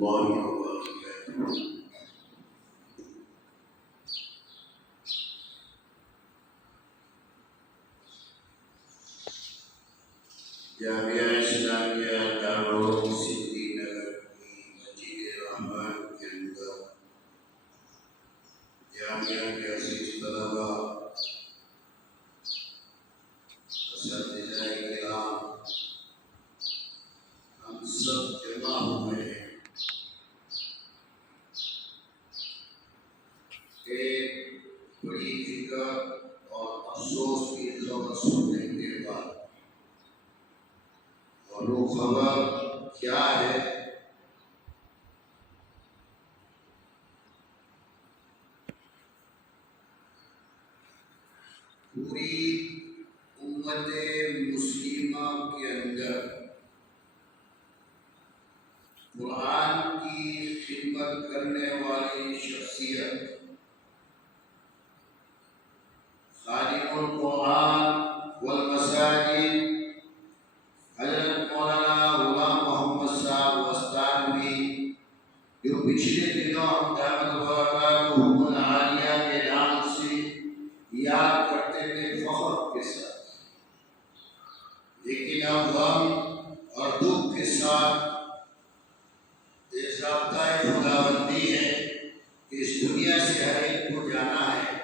الله وبركاته. جامعہ اسلامیہ دارالعلوم سری نگر کی مسجد رحمان کے اندر جامعہ کے عزیز طلباء، اساتذہ کرام، ہم سب جمع ہوئے ہیں ایک بڑی فکر اور افسوس کی خبر سننے کے بعد۔ اور وہ خبر کیا ہے؟ پوری امت مسلمہ کے اندر قرآن کی خدمت کرنے والی شخصیت، خادم القرآن والمساجد، حضرت مولانا غلام محمد صاحب وستانوی، جو پچھلے دنوں ہم دعوت برکاتہ العالیہ کے نام سے یاد کرتے تھے فخر کے ساتھ، لیکن اب غم اور دکھ کے ساتھ یہ ضابطۂ خداوندی ہے کہ اس دنیا سے ہر ایک کو جانا ہے،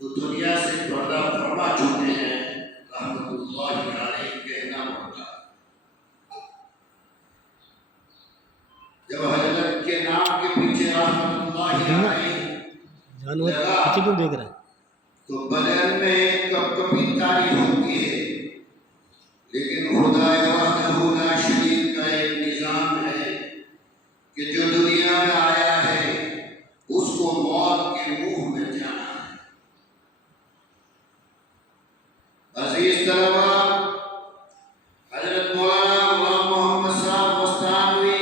تو دنیا سے پردہ فرما چکے ہیں، رحمت اللہ علیہ کہنا پڑتا ہے۔ جب حضرت کے نام کے پیچھے رحمت اللہ علیہ لگا تو بدن میں کب کبھی تاریخ ہوتی ہے، لیکن خدا وحدہ لا شریک کا ایک نظام ہے کہ جو دنیا میں آیا ہے اس کو موت کے منہ میں جانا ہے۔ عزیز طلباء، حضرت مولانا غلام محمد صاحب وستانوی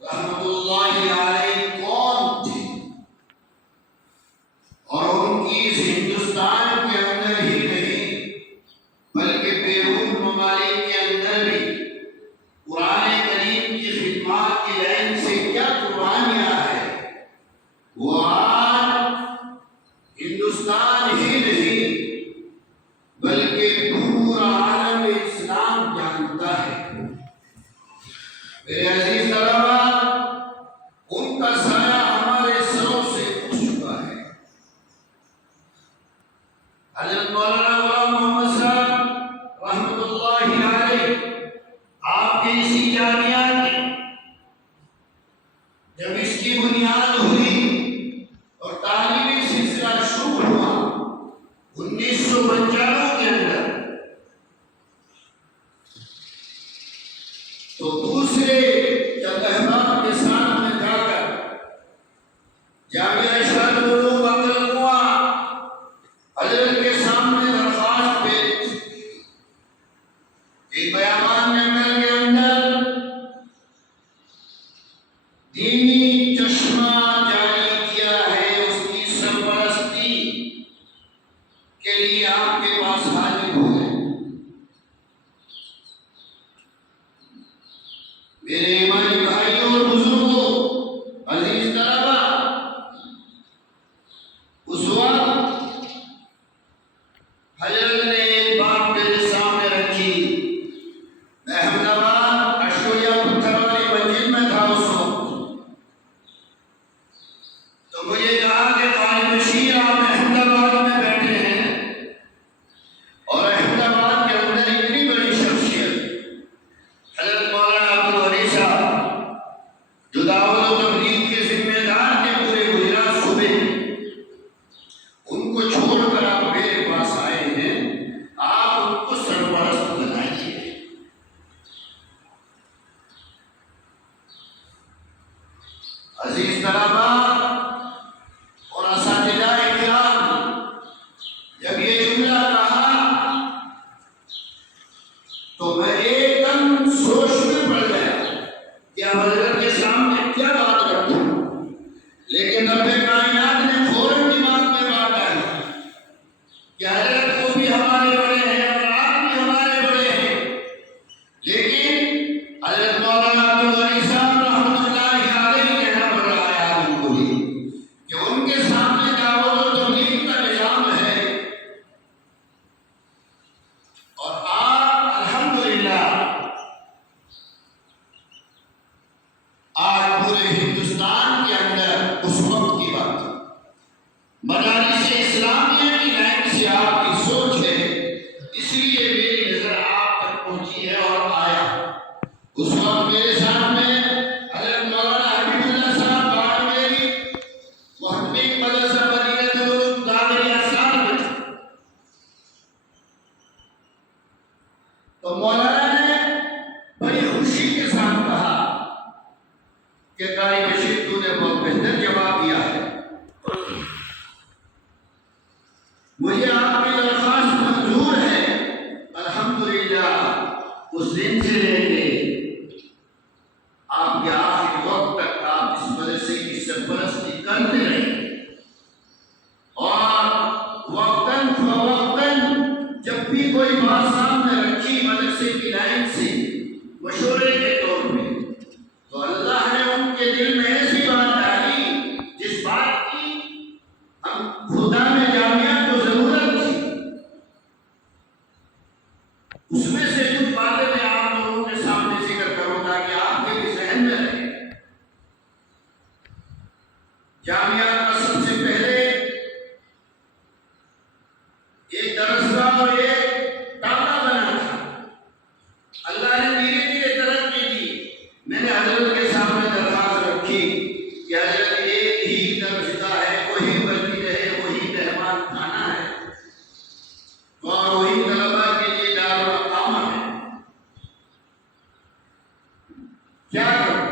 رحمت اللہ علیہ کون تھے؟ اور ان کی اس ہندوستان کے اندر ہی نہیں بلکہ بیرون ممالک کے اندر بھی قرآن کریم کی خدمات کی لائن سے کیا قربانیاں ہیں، وہ آج ہندوستان ہی نہیں بلکہ پورا عالم اسلام جانتا ہے۔ میرے عزیز طلباء، ان کا سایہ ہمارے سروں سے اٹھ چکا ہے۔ حضرت مولانا غلام محمد صاحب رحمت اللہ علیہ، آپ کی اسی جامعہ کی جب اس کی بنیاد ہوئی اور تعلیمی سلسلہ شروع ہوا 1995 کے اندر، تو دوسرے چند احباب کے ساتھ میں جا کر جامعہ اشراق العلوم بنگلگوا حضرت کے سامنے درخواست پیش ایک بیان جنگل کے اندر دینی چشمہ جاری کیا ہے، اس کی سرپرستی کے لیے آپ کے پاس حاضر ہوئے۔ میرے ایمانی بھائیوں اور بزرگوں، عزیز طلباء، اس وقت حضرت نے ایک بات میرے سامنے رکھی۔ میں احمد آباد اشوریا پتھر والی مسجد میں تھا اس وقت، تو مجھے کہا کہ قاری بشیر آپ احمد آباد میں بیٹھے ہیں اور احمد آباد کے اندر اتنی بڑی شخصیت حضرت مولانا عبدالغنی صاحب، جو دعوت و تبلیغ کے ذمہ دار کے پورے گجرات صوبے، ان کو چھوڑ کر آپ میرے پاس آئے ہیں، آپ ان کو سرپرست بنائیے۔ عزیز طلباء اور اساتذہ کرام، جب یہ جملہ کہا تو میں ایک دم سوچ میں پڑ گیا کہ اب حضرت کے سامنے کیا بات کروں، لیکن رب کائنات نے فوراً دماغ میں بات آئی کہ حضرت کو بھی ہمارے بڑے ہیں اور آپ بھی ہمارے بڑے ہیں، لیکن حضرت مولانا عبدالغنی صاحب رحمۃ اللہ پورے ہندوستان کے اندر اس وقت کی بات ہے۔ مدارس اسلامیہ کی لائن سے آپ کی سوچ ہے، اس لیے میری نظر آپ تک پہنچی ہے اور آیا۔ اس وقت میرے سامنے حضرت مولانا حبیب اللہ صاحب باڑمیری محتمین مدرسہ مدینہ العلوم دامری آثار میں تھے، تو مولانا نے بڑی خوشی کے ساتھ کہا کہ قاری بشیر تو نے بہت بہتر جواب دیا ہے، مجھے آپ کی درخواست منظور ہے، الحمدللہ اس دن سے لے کے آپ کے آخری وقت تک آپ اس مدرسے کی سرپرستی کرتے رہے، اور وقتاً فوقتاً جب بھی کوئی بات سامنے رکھی مدرسے کی لائن سے مشورے کے طور پہ، تو اللہ نے ان کے دل میں ایسی بات ڈالی جس بات کی ہم خدا میں جامعہ کو ضرورت تھی۔ اس میں سے کچھ باتیں میں آپ لوگوں کے سامنے ذکر کروں تاکہ آپ کے بھی ذہن میں رہے۔ جامعہ کا سب سے پہلے ایک درسگاہ اور ایک ٹاپا بنا تھا، اللہ نے دھیرے دھیرے ترقی دی۔ میں نے حضرت کے سامنے درخواست رکھی کہ حضرت ایک ہی درسگاہ ہے، وہی مسجد ہے، وہی مہمان خانہ ہے، اور وہی طلباء کے لیے دارالاقامہ ہے، کیا کروں؟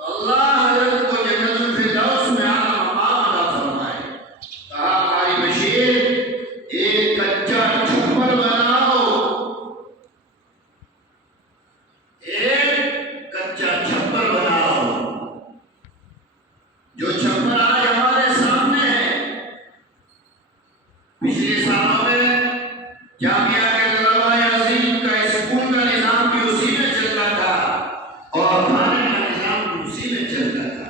تو اللہ حضرت کو جنت الفردوس میں اعلیٰ مقام عطا فرمائے۔ کہا قاری بشیر ایک کچا چھپر بناؤ، ایک کچا چھپر بناؤ، جو چھپر آج ہمارے سامنے ہے۔ پچھلے سالوں میں جامعہ کے طلباء عظیم کا اسکول کا نظام بھی اسی میں چلتا تھا اور کھانے کا نظام بھی اسی میں چلتا تھا۔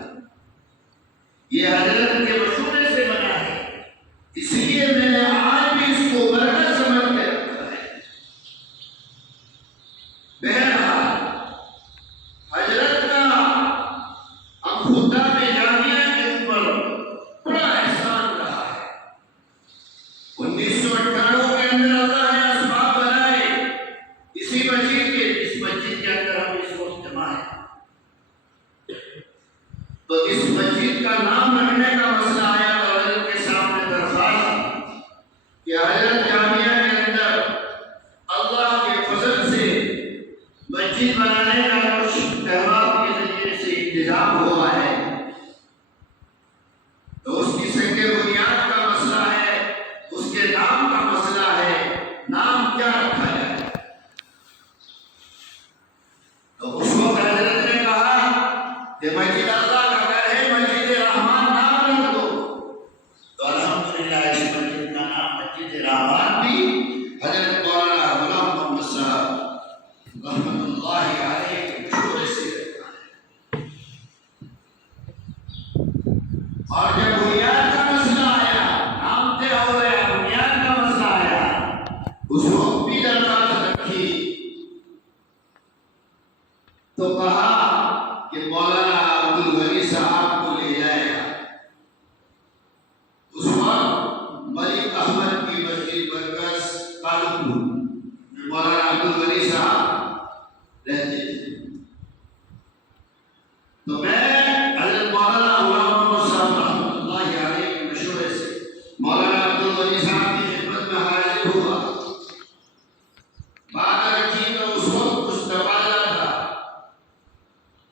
یہ حضرت کے مشورے سے بنا ہے، اس لیے میں نے آج بھی اس کو برکت سمجھ کے رکھا ہے۔ بہرحال حضرت کا ہم خدا میں جامعہ کے اوپر بڑا احسان رہا ہے۔ 1998 کے اندر اللہ نے اسباب بنائے اسی مسجد کے، اس مسجد کے اندر ہم اس وقت جمع ہیں، تو اس مسجد کا نام رکھنے کا مسئلہ آیا تو حضرت کے سامنے درخواست کہ حضرت جامعہ کے اندر اللہ کے فضل سے مسجد بنانے کا کچھ احباب کے ذریعے سے انتظام ہوا ہے، تو اس کی سنگ بنیاد کا مسئلہ ہے، اس کے نام کا مسئلہ ہے، نام کیا رکھا جائے۔ تو اس وقت حضرت نے کہا کہ مسجد اللہ کا گھر ہے، مسجد رحمان نام رکھ دو، تو الحمدللہ اس مسجد کا نام مسجد رحمان بھی حضرت مولانا غلام محمد صاحب رحمۃ اللہ علیہ کے مشورے سے رکھا ہے۔ اور جب بنیاد کا مسئلہ آیا، نام طے ہو گیا، بنیاد کا مسئلہ آیا، اس وقت بھی درخواست رکھی تو کہا کہ مولانا عبدالغنی صاحب کو لے جائے گا۔ اس وقت ملک احمد کی مسجد مرکز کالپور میں مولانا عبدالغنی صاحب رہتے تھے، تو میں حضرت مولانا غلام محمد صاحب رحمۃ اللہ علیہ کے مشورے سے مولانا عبدالغنی صاحب کی خدمت میں حاضر ہوا۔ بات رکھی تو اس وقت کچھ تبادلہ تھا،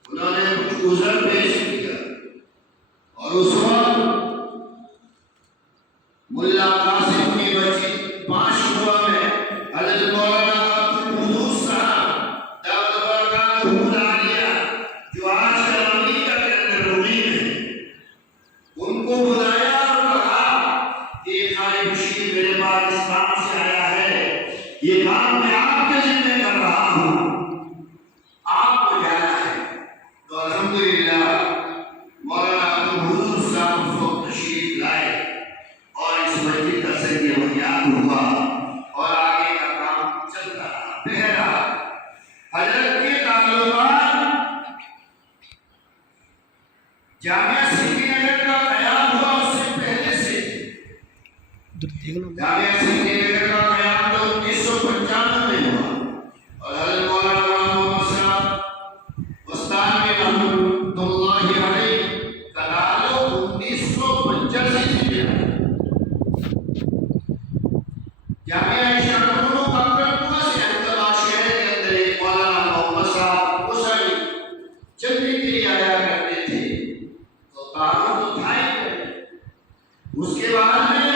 انہوں نے کچھ عذر پیش کیا، اور اس وقت ملا قاسم کی مسجد 5 شعبہ میں حضرت مولانا عبدالحدود صاحب دعوت برکات عالیہ جو آج کرامی کا کے اندر مقیم ہے، ان کو بلایا اور کہا کہ قاری بشیر میرے پاس اس کام سے آیا ہے، یہ کام میں آپ کے ذمہ کر رہا ہوں، آپ کو جانا ہے۔ تو الحمدللہ مولانا عبدالحدود صاحب اس وقت تشریف لائے اور اس مسجد کا سنگ بنیاد ہوا اور آگے کا کام چلتا رہا۔ بہرحال حضرت کے تعلقات جامعہ سری نگر کا قیام ہوا اس سے پہلے سے جامعہ سری نگر کا قیام تو 1995 میں ہوا اور حضرت مولانا غلام محمد صاحب استاد رحمۃ اللہ علیہ کا تعلق 1985 سے ہے۔ جامعہ اشرف کا کرتوا سے احمدآباد شہر کے اندر ایک مولانا محمد صاحب مسلم چلنے کے لیے آیا کرتے تھے تو تعلق تو تھا ہی۔ اس کے بعد میں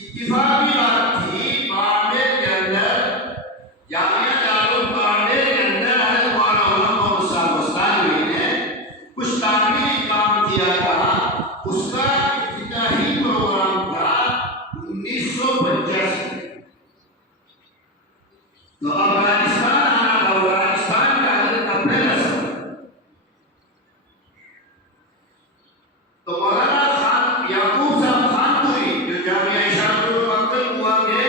اتفاقی بات تھی بامبے کے اندر جامعہ دارالعلوم بامبے کے اندر حضرت مولانا غلام محمد صاحب استانوی نے کچھ تعمیری کام کیا تھا، اس کا افتتاحی پروگرام تھا 1985۔ تو افغانستان آنا تھا، افغانستان کا حضرت کا پہلا سفر۔ تو مولانا خان یعقوب صاحب خانپوری جو جامعہ اشارت المقتل ہوا کے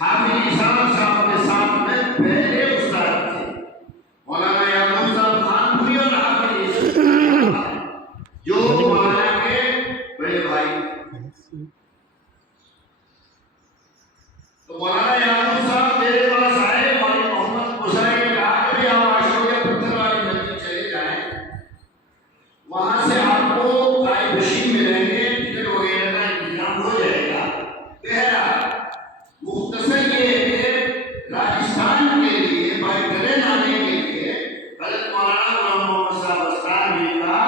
حافظ نثار صاحب کے ساتھ میں پہلے استاد تھے، مولانا یعقوب صاحب خانپوری اور حافظ جو مولانا کے بڑے بھائی۔ تو مولانا یعقوب صاحب میرے پاس آئے، مولانا محمد مسائی نے کہا کہ آپ عاشوریہ پتھر والی مسجد چلے جائیں، وہاں سے آپ کو قائد بشیر میں رہیں گے، ٹکٹ وغیرہ کا انتظام ہو جائے گا۔ پہلا مختصر یہ ہے کہ راجستھان کے لیے بائی ٹرین آنے کے لیے حضرت مولانا غلام محمد صاحب استانوی کا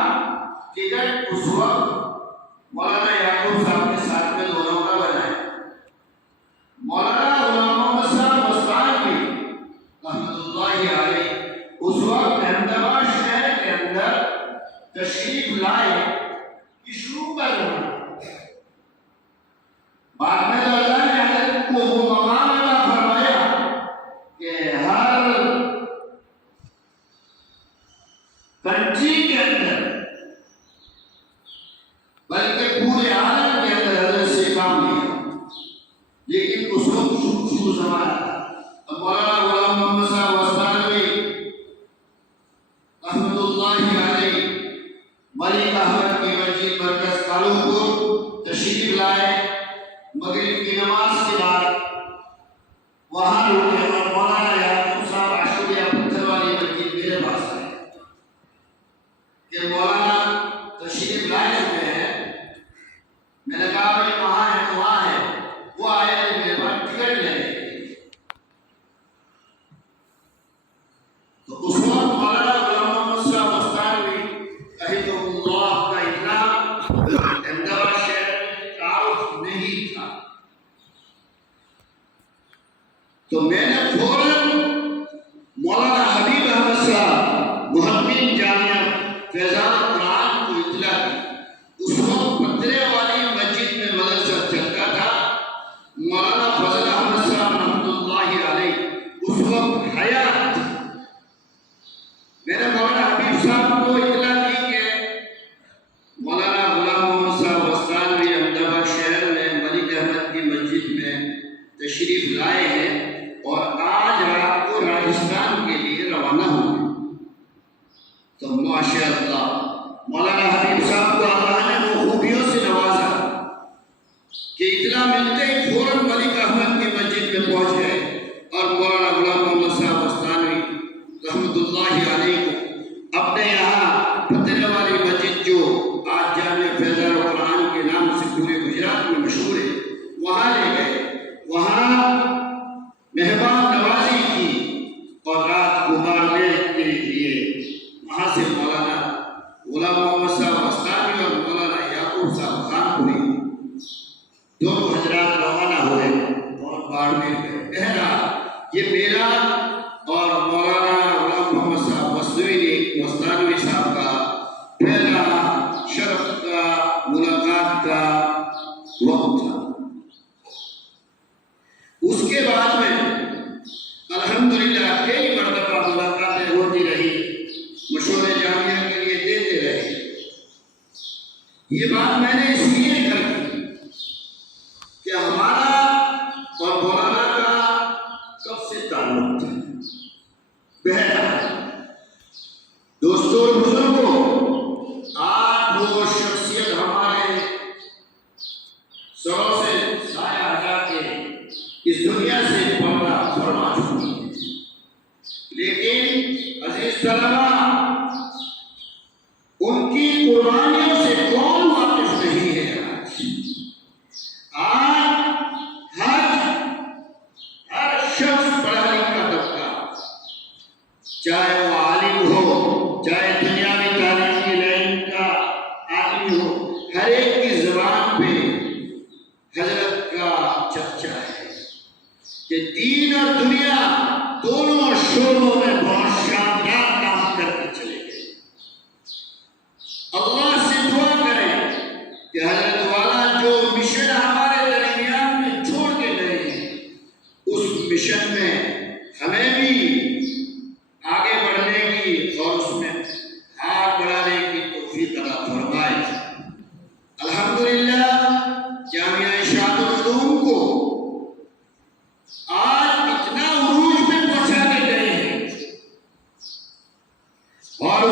ٹکٹ اس وقت مولانا یعقوب صاحب کے ساتھ میں دونوں کا بنا ہے۔ مولانا غلام محمد صاحب استانوی رحمۃ اللہ علیہ اس وقت احمدآباد شہر کے اندر تشریف لائے کہ شروع کا زمانہ۔ بعد میں تو اللہ نے حضرت کو وہ مقام عطا فرمایا کہ ہر کنٹری کے اندر بلکہ پورے عالم کے اندر حضرت سے کام لیا، لیکن اس وقت شروع زمانہ تھا۔ اب مولانا غلام محمد صاحب استانوی رحمۃ اللہ علیہ ملک احمد کی مسجد مرکز کالوپور تشریف لائے، مغرب کی نماز کے بعد وہاں رکے اور مولانا یعقوب صاحب عاشوریہ پتھر والی مسجد میرے پاس آئے کہ مولانا تشریف لائے چکے ہیں۔ میں نے کہا بھائی کہاں ہے؟ تو وہاں ہے۔ وہ آئے میرے پاس ٹکٹ لینے کے لیے۔ تو اس وقت مولانا غلام محمد صاحب استانوی رحمہ اللہ کا اتنا احمدآباد شہر میں تعارف نہیں تھا، تو میں نے فوراً مولانا حبیب احمد صاحب محقق جامعہ فیضان قرآن کو اطلاع کی۔ اس وقت پتھرے والی مسجد میں مدرسہ چلتا تھا۔ مولانا فضل احمد صاحب رحمۃ اللہ علیہ اس وقت حیات۔ میں نے مولانا حبیب صاحب کو اطلاع دی کہ مولانا غلام محمد صاحب استانوی احمدآباد شہر میں ملک احمد کی مسجد میں تشریف لائے ہیں اور آج رات کو راجستھان کے لیے روانہ ہوں گے۔ تو ماشاء اللہ مولانا حبیب صاحب کو اللہ نے وہ خوبیوں سے نوازا کہ اطلاع ملتے ہی فوراً ملک احمد کی مسجد میں پہنچ گئے اور مولانا غلام محمد صاحب استانوی رحمۃ اللہ علیہ کو اپنے یہاں پتھرے والی مسجد جو آج جامعہ فیضان القرآن کے نام سے پورے گجرات میں مشہور ہے وہاں لے گئے، وہاں مہمان نوازی کی اور رات گزارنے کے لیے وہاں سے مولانا غلام محمد صاحب استانوی اور مولانا یعقوب صاحب خانپوری دونوں حضرات روانہ ہوئے اور باڑمیر گئے۔ پہلا یہ میرا اور مولانا غلام محمد صاحب استانوی صاحب کا پہلا شرف کا ملاقات کا وقت تھا۔ اس کے بعد میں الحمدللہ کئی مرتبہ ملاقاتیں ہوتی رہی، مشورے جامعہ کے لیے دیتے رہے۔ یہ بات میں نے اس لیے کر دی کہ ہمارا اور مولانا کا کب سے تعلق تھا۔ بہرحال دوستوں اور بزرگوں، آج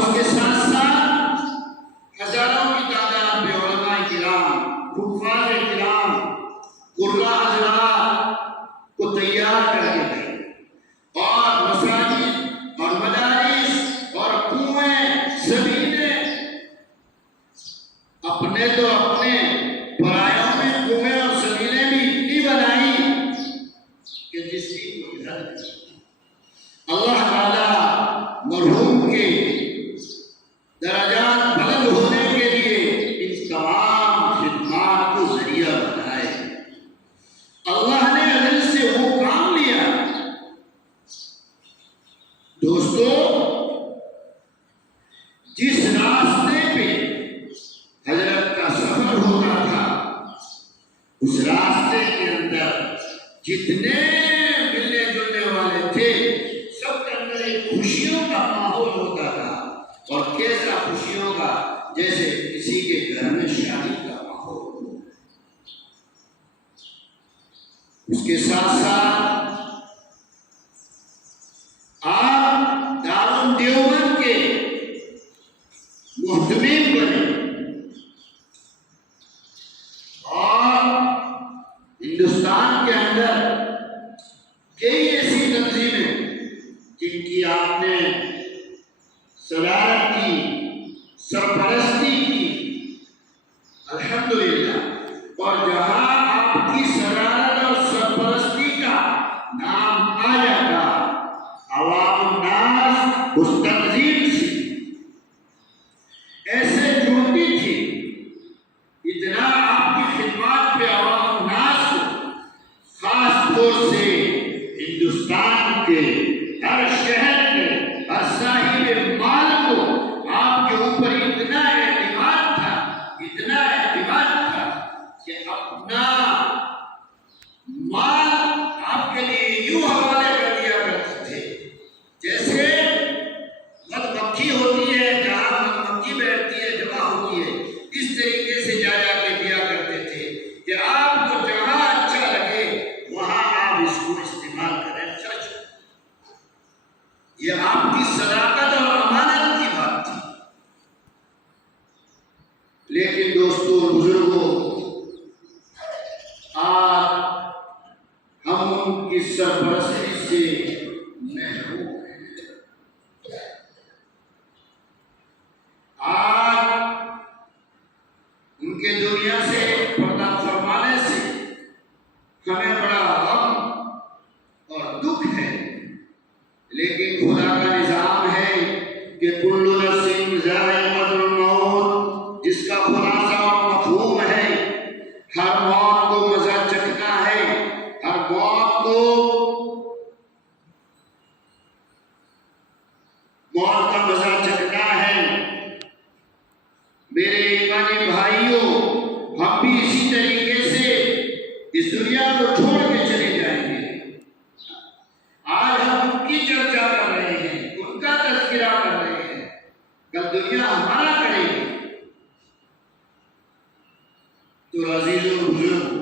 اس کے ساتھ ساتھ ہزاروں کی تعداد میں علماء کرام، حفاظ کرام، قراء حضرات کو تیار کر کے گئے، اور مساجد اور مدارس اور کنویں سبھی نے اپنے تو اپنے پرایوں میں کنویں اور سبیلیں بھی اتنی بنائی کہ جس کی کوئی حد نہیں۔ اللہ تعالیٰ مرحوم کے درجات بلند ہونے کے لیے ان تمام خدمات کو ذریعہ بنائے۔ اللہ نے حضرت سے وہ کام لیا۔ دوستو، جس راستے پہ حضرت کا سفر ہوتا تھا، اس راستے کے اندر جتنے ملنے جلنے والے تھے، سب کے اندر ایک خوشیوں کا ماحول ہوتا تھا، اور کیسا خوشیوں کا، جیسے کسی کے گھر میں شادی کا ماحول ہو۔ اس کے ساتھ ساتھ آپ دارالدیوبند کے محتمم بنے، اور ہندوستان کے اندر کئی ایسی تنظیمیں جن کی آپ نے صدارت کی، سرپرستی کی، الحمدللہ، اور جہاں آپ کی صدارت اور سرپرستی کا نام آ جاتا، عوام الناس اس تنظیم سے ایسے جڑتی تھی، اتنا آپ کی خدمات پہ عوام الناس کو، خاص طور سے ہندوستان کے ہر شہر میں، ہر صاحب مال کو آپ کے اوپر اتنا اعتماد تھا، اتنا اعتماد تھا کہ اپنا مال آپ کے لیے یوں حوالے کر دیا کرتے تھے، جیسے مد مکھی ہوتی ہے، جہاں مد مکھی بیٹھتی ہے، جمع ہوتی ہے، اس طریقے سے جا جا کے دیا کرتے تھے کہ آپ کو جہاں اچھا لگے وہاں آپ اس کو استعمال کریں۔ سچ، یہ آپ کی صداقت اور امانت کی بات تھی۔ لیکن دوستو، بزرگوں، آج ہم ان کی سرپرستی سے محروم ہیں۔ آج ان کے دنیا سے پردہ فرمانے سے ہمیں بڑا غم اور دکھ ہے، لیکن خدا کا نظام ہے کہ کل نفس ذائقۃ الموت، جس کا خلاصہ اور مفہوم ہے ہر موت کو مزہ چکھنا ہے، ہر موت کا مزہ چکھنا ہے۔ میرے ایمانی بھائیوں، ہم بھی اسی طریقے سے اس دنیا کو چھوڑ کے چلے جائیں گے۔ آج ہم ان کی چرچا کر رہے ہیں، ان کا تذکرہ کر رہے ہیں، کل دنیا ہمارا کرے گی۔ تو عزیزوں، بزرگوں،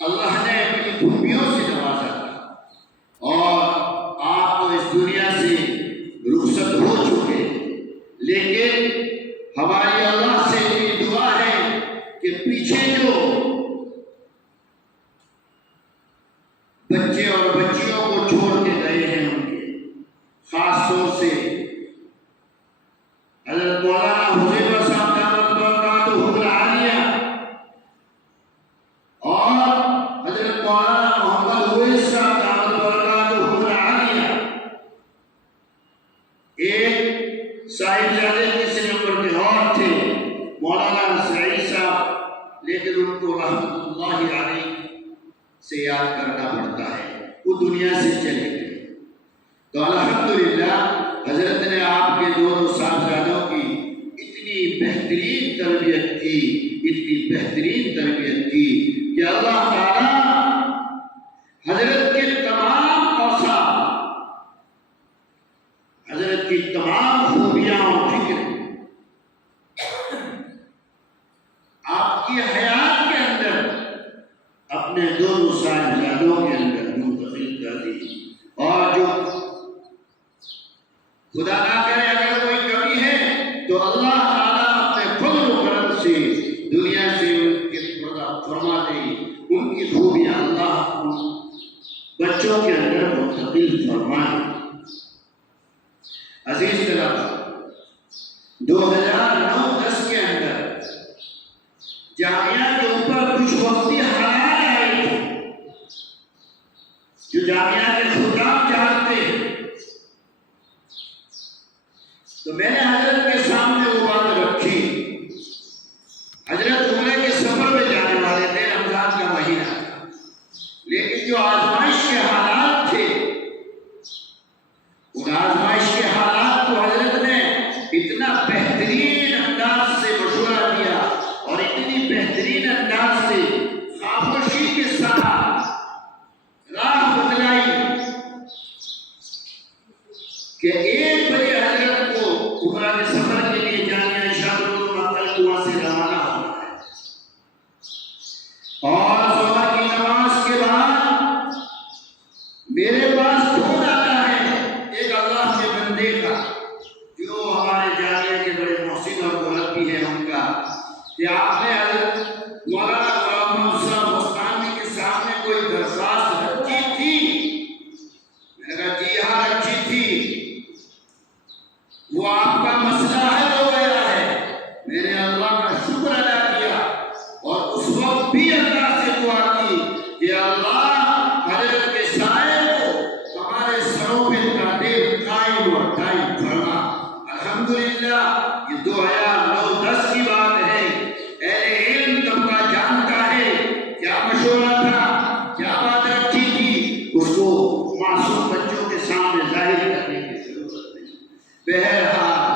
اللہ نے اپنی خوبیوں سے نوازا تھا، اور آپ تو اس دنیا سے رخصت ہو چکے، لیکن ہماری اللہ سے یہ دعا ہے کہ پیچھے جو بچے اور بچیوں کو چھوڑ کے گئے ہیں، ان کے خاص طور سے حضرت مولانا حذیفہ صاحب دامت برکاتہ العالیہ اور حضرت مولانا محمد اویس صاحب دامت برکاتہ العالیہ، ایک صاحبزادے تیسرے نمبر کے اور تھے مولانا سعید صاحب، لیکن ان کو رحمت اللہ علیہ سے یاد کرنا پڑتا ہے، وہ دنیا سے چلے گئے۔ تو الحمدللہ حضرت نے آپ کے دونوں صاحبزادوں کی اتنی بہترین تربیت کی، اتنی بہترین تربیت کی کہ اللہ تعالیٰ حضرت کے تمام اوصاف، حضرت کی تمام خوبیاں اور فکر آپ کی حیات کے اندر اپنے دونوں صاحبزادوں کے اندر منتقل کر دی، اور جو خدا نہ کرے اگر کوئی کمی ہے تو اللہ تعالیٰ اپنے فضل و کرم سے دنیا سے ان کے پردہ فرما دے، ان کی خوبیاں اللہ بچوں کے اندر منتقل فرمائے۔ عزیز طلباء، 2009-10 کے اندر جامعہ کے اوپر کچھ وقتی حالات آئے تھے جو جامعہ کے خطاب جانتے ہیں، تو میں نے حضرت کے سامنے وہ بات رکھی۔ حضرت عمرے کے سفر میں جانے والے تھے، رمضان کا مہینہ تھا، لیکن جو آزمائش کے حالات تھے، ان آزمائش کے حالات کو حضرت نے اتنا بہترین انداز سے مشورہ دیا اور اتنی بہترین انداز سے خاموشی کے ساتھ راہ بتلائی کہ 1 بجے حضرت کو عمرہ کے سفر کے لیے جامعہ ارشاد العلوم مکہ کنواں سے روانہ ہونا ہے، اور ظہر کی نماز کے بعد میرے پاس فون آتا ہے ایک اللہ کے بندے کا جو ہمارے جامعہ کے بڑے محسن اور مربی ہیں، ان کا کہ آپ نے حضرت مولانا غلام محمد صاحب مستانی کے سامنے کوئی درخواست رکھی تھی؟ میں نے کہا جی ہاں رکھی تھی، وہ آپ کا مسئلہ حل ہو گیا ہے۔ میں نے اللہ کا شکر ادا کیا اور اس وقت بھی اللہ سے دعا کی کہ اللہ حضرت کے سائے کو ہمارے سروں پہ قائم اور دائم فرما۔ الحمدللہ یہ 2009-10 کی بات ہے۔ اہل علم طبقہ جانتا ہے کیا مشورہ تھا، کیا بات رکھی تھی، اس کو معصوم بچوں کے سامنے ظاہر کرنے کی ضرورت نہیں۔ بہرحال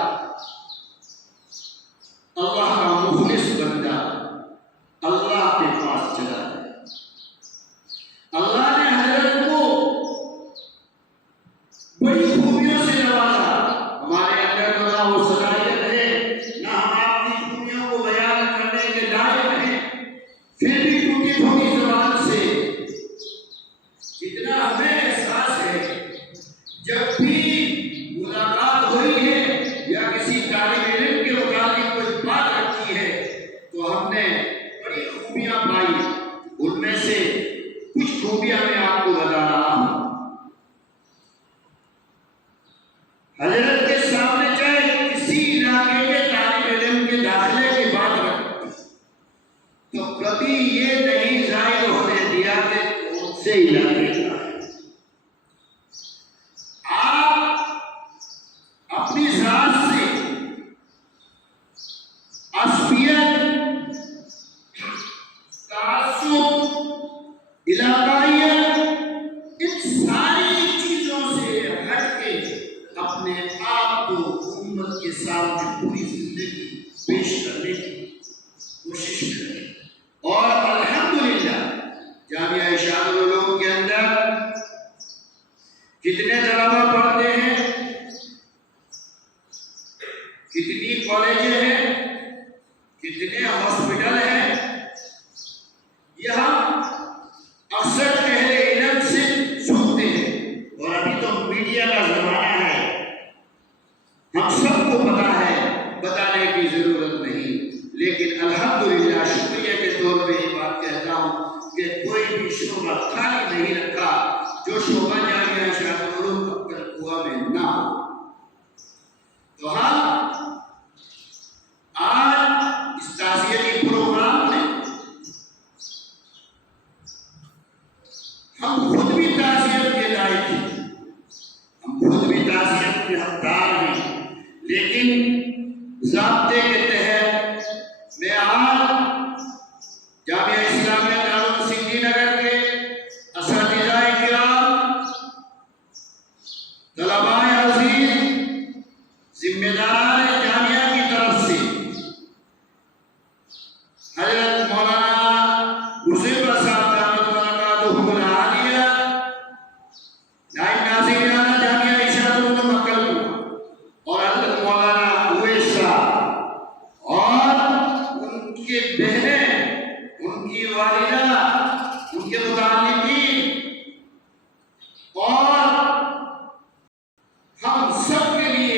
اللہ کا مخلص بندہ اللہ کے پاس چلا ہے۔ اللہ نے حضرت کو بڑی خوبیوں سے نوازا۔ ہمارے اندر تو نہ وہ صلاحیت ہے، نہ ہم آپ کی خوبیوں کو بیان کرنے کے لائق ہیں، پھر بھی ٹوٹی پھوٹی زبان سے جتنا ہمیں احساس ہے، جب بھی ملاقات ہوئی ہے یا کسی طالب علم کے متعلق کوئی بات رکھی ہے تو ہم نے بڑی خوبیاں پائی۔ ان میں سے کچھ خوبیاں میں آپ کو بتا رہا ہوں۔ حضرت کے سامنے چاہے کسی علاقے کے طالب علم کے داخلے کی بات رکھتی تو کبھی یہ نہیں ظاہر ہونے دیا کہ کون سے علاقے کا ہے۔ آپ اپنی ذات سے عصبیت، تعصب، علاقائیت، ان ساری چیزوں سے ہٹ کے اپنے آپ کو امت کے سامنے پوری زندگی پیش کرنے کی کوشش کریں۔ اور الحمدللہ جامعہ ارشاد العلوم کے اندر کتنے طلبہ پڑھتے ہیں، کتنی کالجیں ہیں، کتنے ہاسپٹل ہیں، یہ ہم اکثر اہل علم سے سنتے ہیں، اور ابھی تو میڈیا کا زمانہ ہے، ہم سب کو پتا ہے، بتانے کی ضرورت نہیں۔ لیکن الحمدللہ شکریہ کے طور پہ یہ بات کہتا ہوں کہ کوئی بھی شعبہ خالی نہیں رکھا جو شعبہ جامعہ ارشاد العلوم مکہ کنواں میں نہ ہو۔ تو ہم آج اس تعزیتی پروگرام میں ہم خود بھی تعزیت کے لائق ہیں، ہم خود بھی تعزیت کے حقدار ہیں، لیکن ضابطے کے تحت میں آج جامعہ اسلامیہ دارالعلوم سنگی نگر کے اساتذہ کرام، طلباء عزیز، ذمہ داران جامعہ کی طرف سے حضرت مولانا مصیبہ صاحب دامت برکاتہم العالیہ، نائب ناظر اعلیٰ جامعہ ارشاد العلوم مکہ کنواں، اور حضرت مولانا اویس صاحب اور ان کی بہنیں، ان کی والدہ، ان کے متعلقین، اور ہم سب کے لیے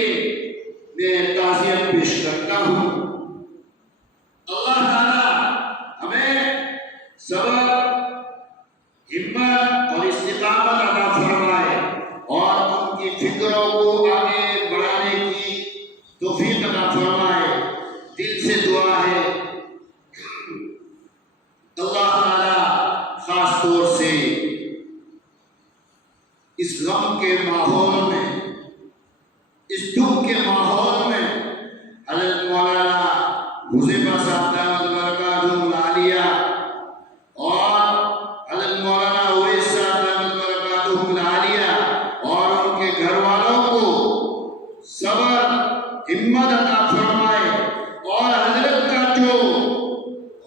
ماحول میں حضرت مولانا حذیفہ صاحب دامت برکاتہم العالیہ اور حضرت مولانا اویس صاحب دامت برکاتہم العالیہ اور ان کے گھر والوں کو صبر ہمت عطا فرمائے، اور حضرت کا جو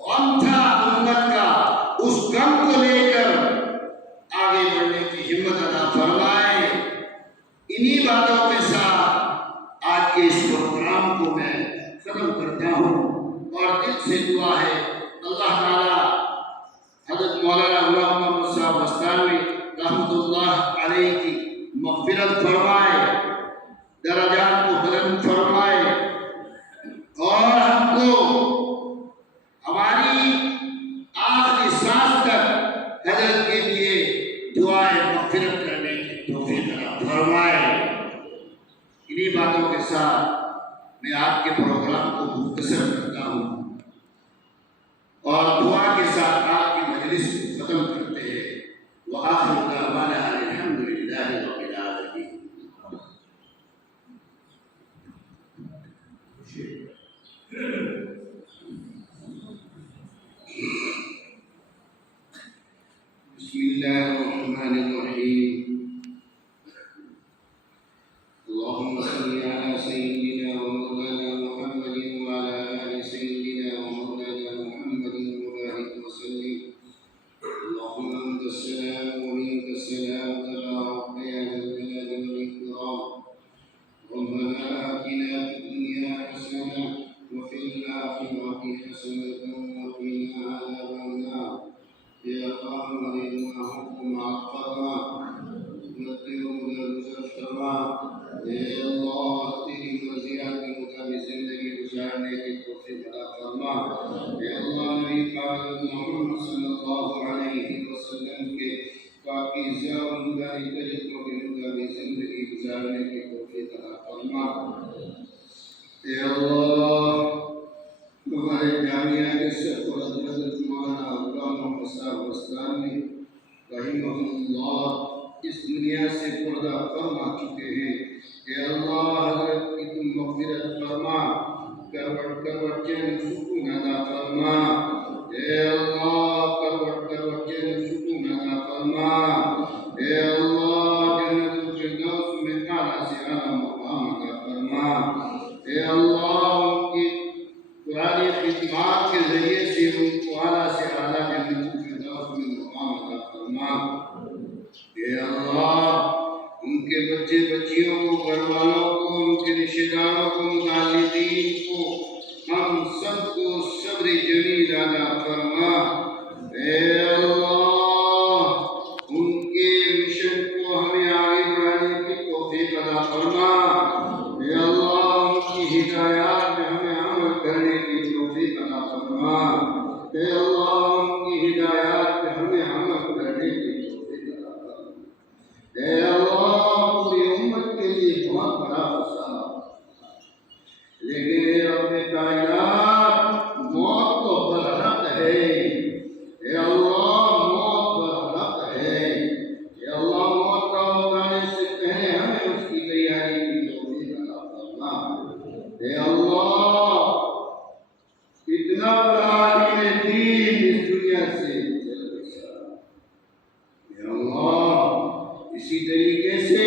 غم تھا امت کا، اس غم کو لے کر آگے بڑھنے کی ہمت عطا فرمائے۔ انہی باتوں کے ساتھ آج کے اس پروگرام کو میں ختم کرتا ہوں، اور دل سے دعا ہے اللہ تعالیٰ حضرت مولانا غلام محمد صاحب مستانوی رحمۃ اللہ علیہ کی مغفرت فرمائے، درجات کو بلند فرمائے، اور ہم کو ہماری آخری سانس تک حضرت کے لیے دعائیں مغفرت کرنے کی توفیق عطا فرمائے۔ انہی باتوں کے ساتھ میں آپ کے پروگرام کو مختصر کرتا ہوں، اور دعا کے ساتھ آپ کی مجلس کو ختم کرتے ہیں۔ وآخر دعوانا الحمد للہ رب العالمین۔ بسم اللہ الرحمن الرحیم۔ اللهم صل على سيدنا ومولانا محمد وعلى آل سيدنا ومولانا محمد وبارك وسلم۔ اللهم أنت السلام ومنك السلام تبارك يا ذا الجلال والإكرام۔ ربنا آتنا في الدنيا حسنة وفي الآخرة حسنة وقنا عذاب النار۔ يا قامر إنهم عقبا نذرهم الشفا۔ اے اللہ تیری مرضیات کے مطابق زندگی گزارنے کی توفیق عطا فرما۔ اے اللہ نبی پاک محمد صلی اللہ علیہ وسلم کے پاکیزہ اور نورانی طریقوں کے مطابق زندگی گزارنے کی توفیق عطا فرما۔ اے اللہ ہمارے جامعہ کے سرپرست حضرت مولانا غلام محمد صاحب مستانوی رحمہ اللہ اس دنیا سے پردہ فرما چکے ہیں۔ اے اللہ حضرت کی تم مغفرت فرما، کروٹ کروٹ چین سکون عطا فرما۔ اے اللہ کروٹ کروٹ چین سکون عطا فرما۔ اے اللہ جنت الفردوس میں اعلیٰ سے اعلیٰ مقام عطا فرما۔ اے اللہ ان کی قرآن خدمات کے ذریعے سے ان کو اعلیٰ سے اعلیٰ جنت الفردوس میں مقام عطا فرما۔ اے اللہ ان کے بچے بچیوں کو، گھر والوں کو، ان کے رشتہ داروں کو، متعلقین کو، ہم سب کو صبر جمیل عطا فرما۔ اے اللہ ان کے مشن کو ہمیں آگے بڑھانے کی توفیق عطا فرما۔ اے اللہ ان کی ہدایات میں ہمیں عمل کرنے کی توفیق عطا فرما۔ اے اللہ ان کی ہدایات میں ہمیں عمل کرنے کی توفیق عطا فرما۔ اے اللہ پوری امت کے لیے بہت بڑا مسئلہ، لیکن اے رب کائنات موت تو برحق ہے۔ اے اللہ موت برحق ہے۔ اے اللہ موت کا وقت آنے سے پہلے ہمیں اس کی تیاری کی توفیق عطا فرما۔ اے اللہ اتنا بڑا عالم دین اس دنیا سے چل گیا۔ اے اللہ اسی طریقے سے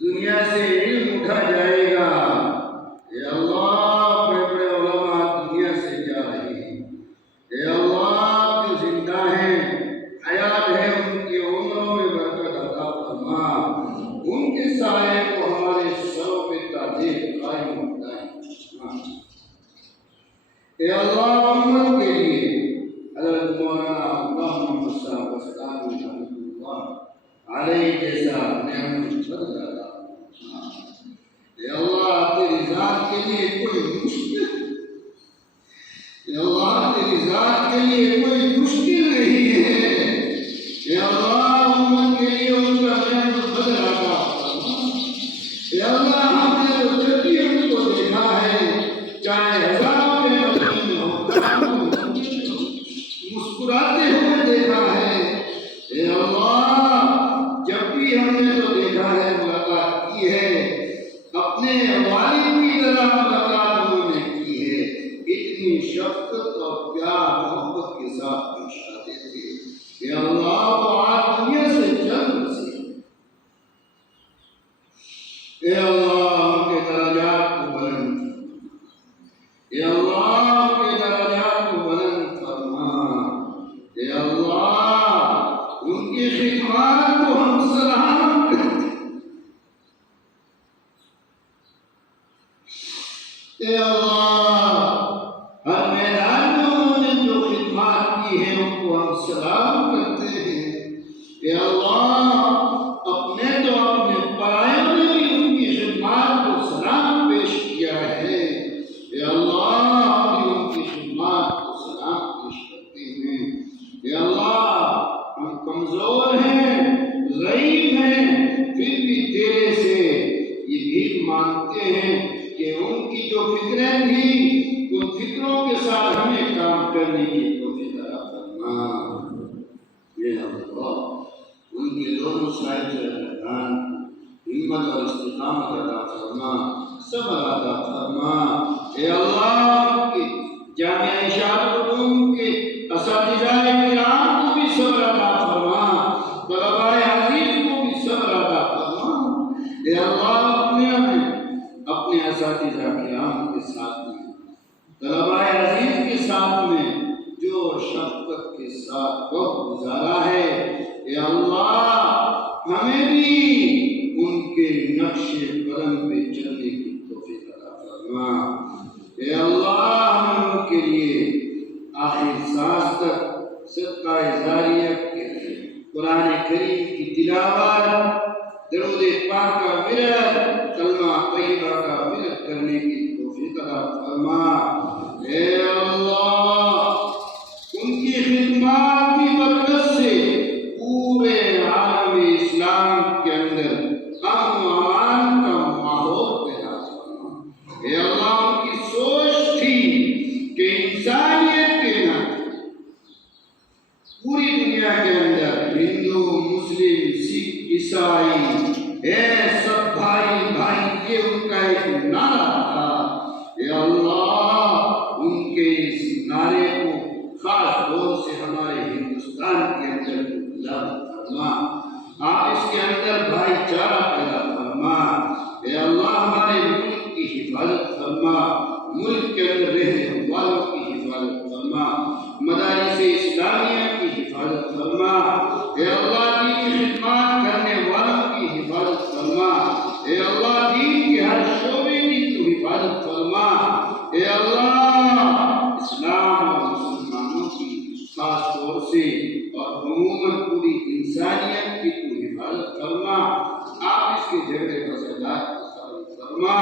دنیا سے علم اٹھا جائے گا۔ اے اللہ بڑے بڑے علماء دنیا سے جا رہے ہیں۔ اے اللہ جو زندہ ہیں، حیات ہے، ان کی عمروں میں برکت عطا فرما۔ ان کے سائے کو ہمارے سروں پہ تاجر قائم ہوتا ہے۔ اے اللہ امت کے لیے حضرت مولانا غلام محمد صاحب مستانوی رحمۃ اللہ علیہ جیسا نعمت بدل عطا فرما۔ اے اللہ تیری ذات کے لیے کوئی مشکل، اے اللہ تیری ذات کے لیے کوئی مشکل نہیں ہے۔ اے اللہ امت کے لیے ان کا نعمت بدل عطا فرما۔ اے اللہ ہم نے جو جبھی ان کو دیکھا ہے، چاہے ہزاروں میں مسکراتے ہوئے دیکھا ہے۔ اے اللہ جب بھی ہم نے تو دیکھا ہے، ملاقات کی ہے، اپنے والد کی طرح ملاقات انہوں نے کی ہے، اتنی شفقت اور پیار محبت کے ساتھ پیش آتے تھے کہ اللہ کو آج دنیا سے چل بسے۔ اے اللہ ان کے درجات کو بلند، اے اللہ ان کے درجات کو بلند فرما، اے اللہ ان کی خدمات کو ہم سلام کرتے ہیں۔ اے اللہ ہر میدان میں انہوں نے جو خدمات کی ہیں ان کو ہم سلام کرتے ہیں۔ اے اللہ اپنے تو اپنے پرائیوں نے بھی ان کی خدمات کو سلام پیش کیا ہے۔ اے اللہ ہم بھی ان کی خدمات کو سلام پیش کرتے ہیں۔ اے اللہ ہم کمزور ہیں، ضعیف ہیں، پھر بھی تیرے سے یہ بھیک مانگتے ہیں کہ ان کی جو فکریں تھیں ان فکروں کے ساتھ ہمیں کام کرنے کی توفیق عطا فرما۔ اے اللہ ان کے دونوں صاحب درمیان ہمت اور استقامت عطا فرما، صبر عطا فرما۔ اے اللہ کے جامعہ اشاعت علوم کے اساتذہ کرام کو بھی صبر عطا فرما، طلباء عزیز کو بھی صبر عطا فرما۔ اے اللہ اپنے اساتذہ کرام کے ساتھ میں، طلباء عزیز کے ساتھ میں جو شفقت کے ساتھ وقت گزارا ہے، اے اللہ ہمیں بھی ان کے نقش قدم پہ چلنے کی توفیق عطا فرما۔ اے اللہ ہم ان کے لیے آخر سانس تک صدقہ جاریہ کے قرآن کریم کی تلاوت، درود پاک کا ورد، کلمہ طیبہ کا ورد کرنے کی توفیق عطا فرما۔ اے اللہ ان کی خدمات کی برکت سے پورے عالم اسلام کے اندر امن و امان کا ماحول پیدا فرما۔ اے اللہ ان کی سوچ تھی کہ انسانیت کے ناطے پوری دنیا کے اندر ہندو، مسلم، سکھ، عیسائی، اے سب بھائی بھائی، یہ ان کا ایک نعرہ تھا۔ اے اللہ ان کے اس نعرے کو خاص طور سے ہمارے ہندوستان کے اندر لاگو فرما۔ آپ اس کے اندر بھائی چارہ پیدا فرما۔ اے اللہ ہمارے ملک کی حفاظت فرما، ملک کے اندر رہنے والوں کی حفاظت فرما، مدارس اسلامیہ کی حفاظت فرما۔ اے اللہ دین کی خدمات کرنے والوں کی حفاظت فرما۔ اے اللہ دین کے ہر شعبے کی تو حفاظت فرما۔ اے اللہ اسلام اور مسلمانوں کی خاص طور سے اور عموماً پوری انسانیت کی تو حفاظت فرما۔ آپ اس کے جھگڑے فسادات کو ختم فرما۔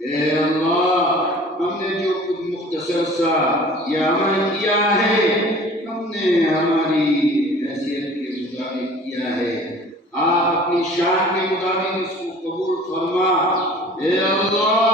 اے اللہ ہم نے جو کچھ مختصر سا یہ عمل کیا ہے، ہم نے ہماری حیثیت کے مطابق کیا ہے، آپ اپنی شان کے مطابق اس کو قبول فرما۔ اے اللہ